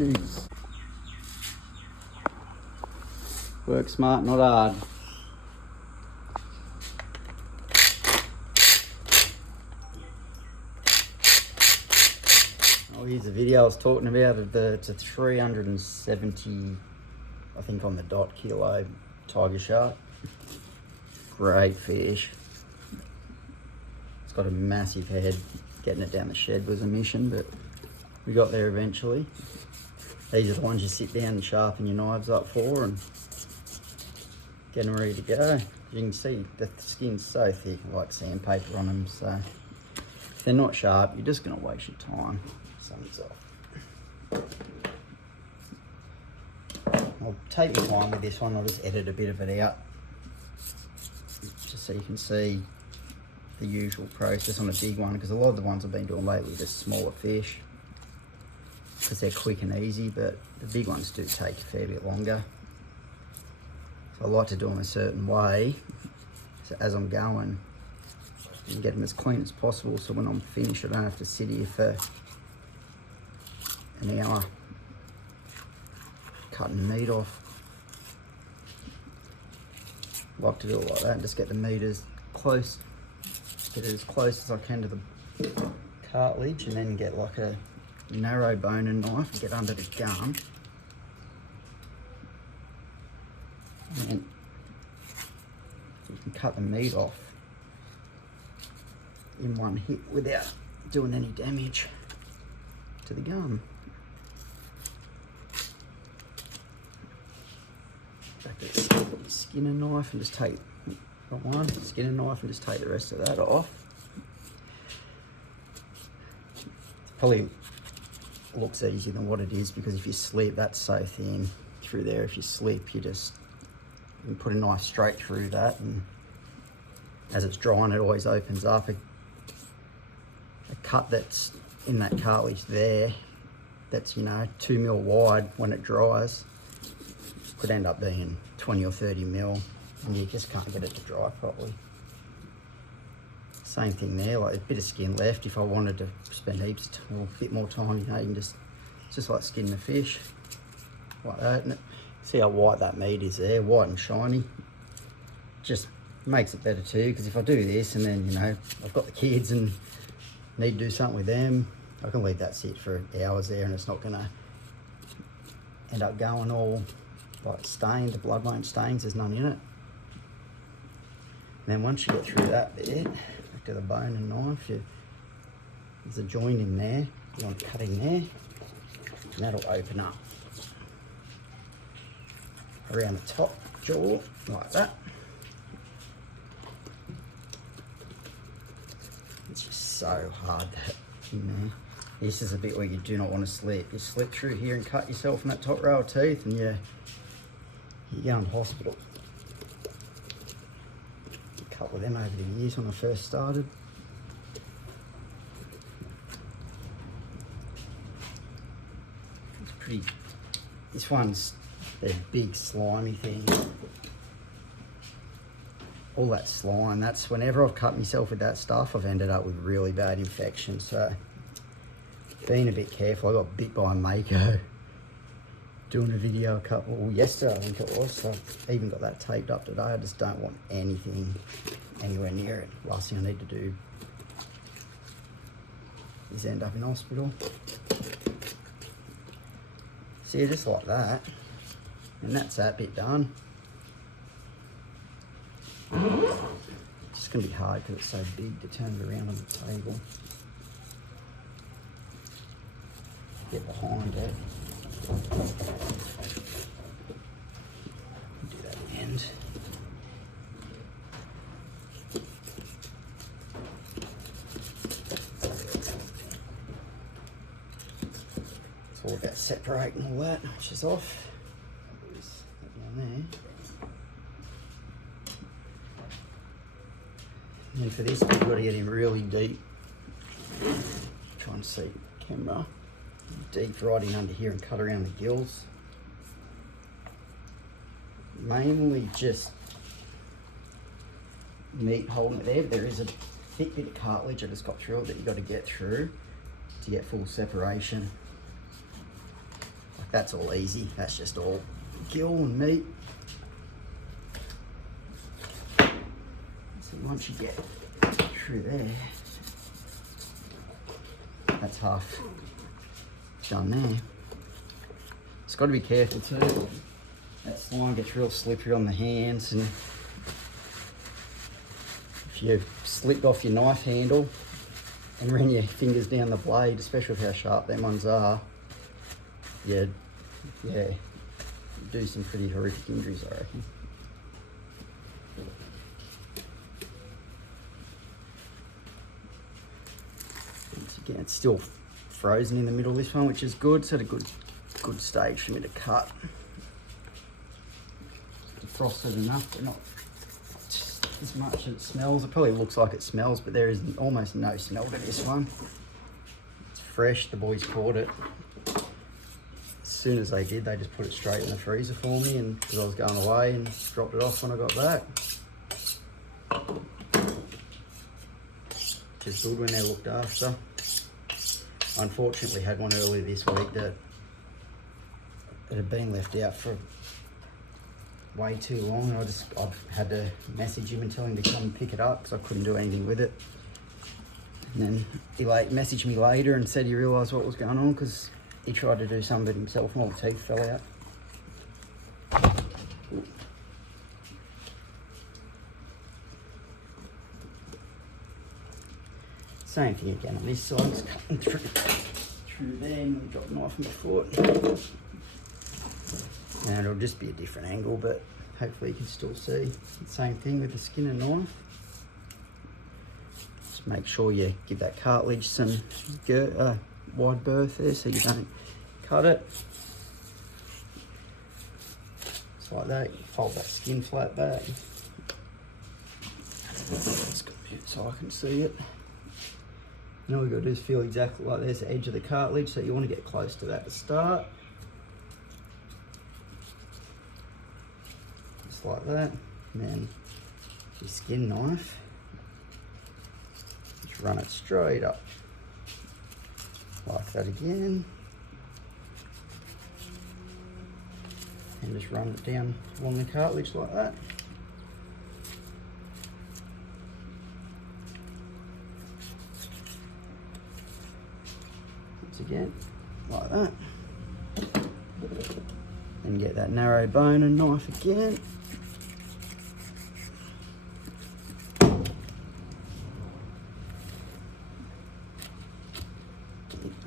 juice. Work smart, not hard. Oh, here's the video I was talking about of it's a 370, I think on the dot, kilo tiger shark. Great fish. It's got a massive head. Getting it down the shed was a mission, but we got there eventually. These are the ones you sit down and sharpen your knives up for and get them ready to go. You can see the skin's so thick, like sandpaper on them, so if they're not sharp, you're just gonna waste your time. Sun's off. I'll take my time with this one. I'll just edit a bit of it out, just so you can see the usual process on a big one, because a lot of the ones I've been doing lately are just smaller fish, because they're quick and easy, but the big ones do take a fair bit longer. So I like to do them a certain way, so as I'm going, I can get them as clean as possible, so when I'm finished I don't have to sit here for an hour cutting the meat off. I like to do it like that and just get the meat as close, get it as close as I can to the cartilage, and then get like a narrow boning knife and get under the gum. And you can cut the meat off in one hit without doing any damage to the gum. Back to the skinner knife and just take skinner knife and just take the rest of that off. It probably looks easier than what it is, because if you slip, that's so thin through there. If you slip, you can put a knife straight through that, and as it's drying, it always opens up. A cut that's in that cartilage there, that's 2 mil wide, when it dries, could end up being 20 or 30 mil, and you just can't get it to dry properly. Same thing there, like a bit of skin left. If I wanted to spend heaps or a bit more time, you can just, it's just like skinning a fish, like that. And see how white that meat is there, white and shiny. Just makes it better too, because if I do this and then, I've got the kids and need to do something with them, I can leave that sit for hours there and it's not gonna end up going all like stained. The blood won't stain, there's none in it. And then once you get through that bit, back to the bone and knife, there's a joint in there, you want to cut in there, and that'll open up around the top jaw, like that. It's just so hard that, this is a bit where you do not want to slip. You slip through here and cut yourself in that top row of teeth, and you're going to hospital. A couple of them over the years when I first started. It's pretty, this one's, they're big slimy things. All that slime, that's whenever I've cut myself with that stuff, I've ended up with really bad infection. So being a bit careful. I got bit by a mako doing a video yesterday, I think it was. So I even got that taped up today. I just don't want anything anywhere near it. Last thing I need to do is end up in hospital. See, just like that. And that's that bit done. It's just going to be hard because it's so big to turn it around on the table. Get behind it. Do that end. It's all about separating all that, which is off. That down there. And for this, you've got to get in really deep. Try and see the camera. Deep right in under here and cut around the gills. Mainly just meat holding it there, but there is a thick bit of cartilage I just got through it that you've got to get through to get full separation. That's all easy. That's just all gill and meat. So once you get through there, that's half done there. It's got to be careful too. That slime gets real slippery on the hands, and if you slipped off your knife handle and ran your fingers down the blade, especially with how sharp them ones are, yeah, do some pretty horrific injuries, I reckon. Once again, it's still frozen in the middle of this one, which is good. It's at a good stage for me to cut. It's frosted enough, but not as much as it smells. It probably looks like it smells, but there is almost no smell to this one. It's fresh. The boys caught it. As soon as they did, they just put it straight in the freezer for me, and because I was going away, and dropped it off when I got back. Just good when they're looked after. I unfortunately had one earlier this week that it had been left out for way too long. I had to message him and tell him to come and pick it up because I couldn't do anything with it. And then he messaged me later and said he realised what was going on because he tried to do some of it himself and all the teeth fell out. Same thing again on this side, it's cutting through there, and dropped a knife in my foot. And it'll just be a different angle, but hopefully you can still see. Same thing with the skin and knife. Just make sure you give that cartilage some wide berth there so you don't cut it. Just like that, you fold that skin flat back. Let's go a bit so I can see it. And all we've got to do is feel exactly like there's the edge of the cartilage, so you want to get close to that to start. Just like that. And then your skin knife, just run it straight up. Like that again. And just run it down along the cartilage like that. Again, like that. And get that narrow bone and knife again.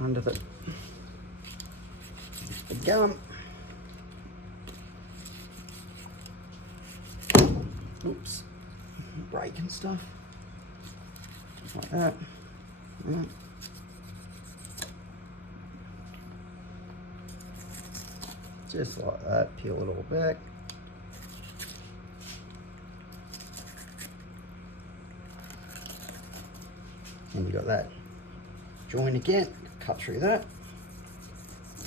Under the gum. Oops, breaking stuff. Just like that. Yeah. Just like that, peel it all back. And you got that joint again, cut through that.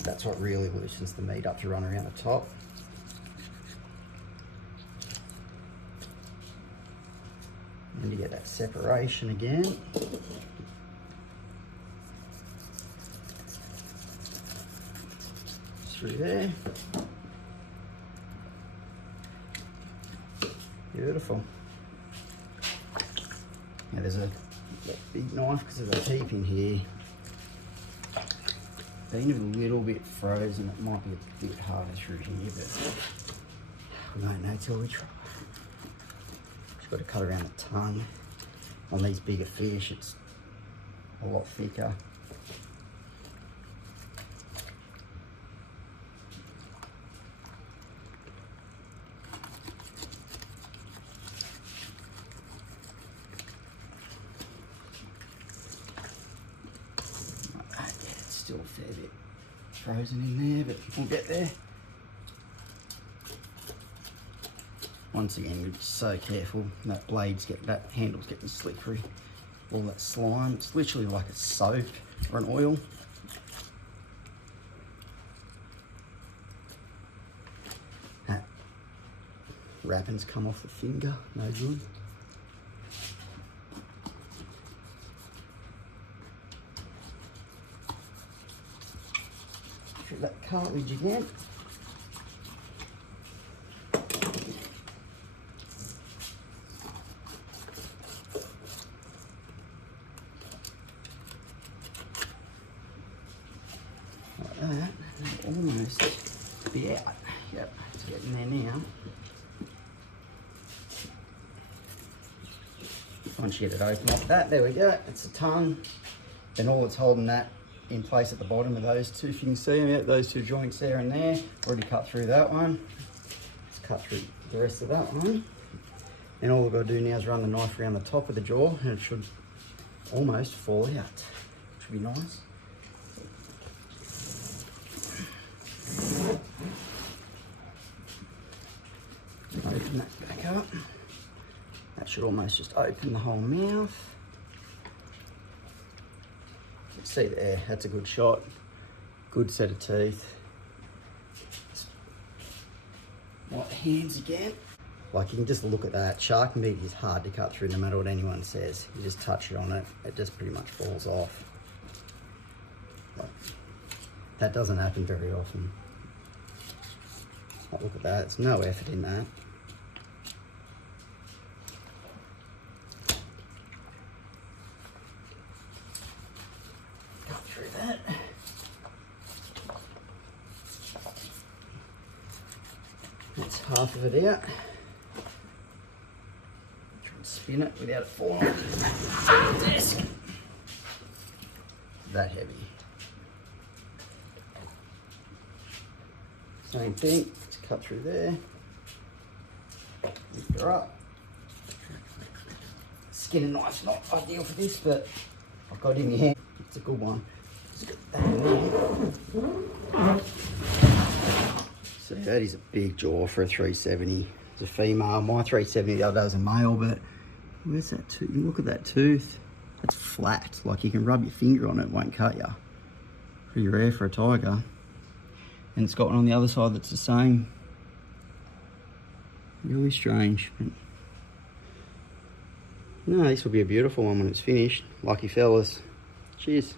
That's what really loosens the meat up to run around the top. And you get that separation again. Through there. Beautiful. Now there's a big knife because there's a heap in here. Been a little bit frozen, it might be a bit harder through here, but we won't know till we try. Just got to cut around the tongue. On these bigger fish, it's a lot thicker. Still a fair bit frozen in there, but we'll get there. Once again, you're so careful. That handle's getting slippery. All that slime, it's literally like a soap or an oil. That wrapping's come off the finger, no good. through that cartilage again. Like that, and almost be out. Yep, it's getting there now. Once you get it open like that, there we go, it's a tongue. Then all it's holding that in place at the bottom of those two, if you can see them, yeah, those two joints there and there. Already cut through that one. Let's cut through the rest of that one. And all we've got to do now is run the knife around the top of the jaw and it should almost fall out, which would be nice. Open that back up. That should almost just open the whole mouth. See there, that's a good shot. Good set of teeth. White hands again. Like you can just look at that. Shark meat is hard to cut through no matter what anyone says. You just touch it on it, it just pretty much falls off. Like, that doesn't happen very often. Like, look at that, there's no effort in that. Cut through that. That's half of it out. Try and spin it without it falling off the desk. That heavy. Same thing, let's cut through there. Lift her up. Skinning knife's not ideal for this, but I've got it in my hand. It's a good one. Just get that in there. So that is a big jaw for a 370. It's a female. My 370 the other day was a male, but where's that tooth? Look at that tooth. That's flat. Like you can rub your finger on it, it won't cut you. Pretty rare for a tiger. And it's got one on the other side that's the same. Really strange. But no, this will be a beautiful one when it's finished. Lucky fellas. Cheers.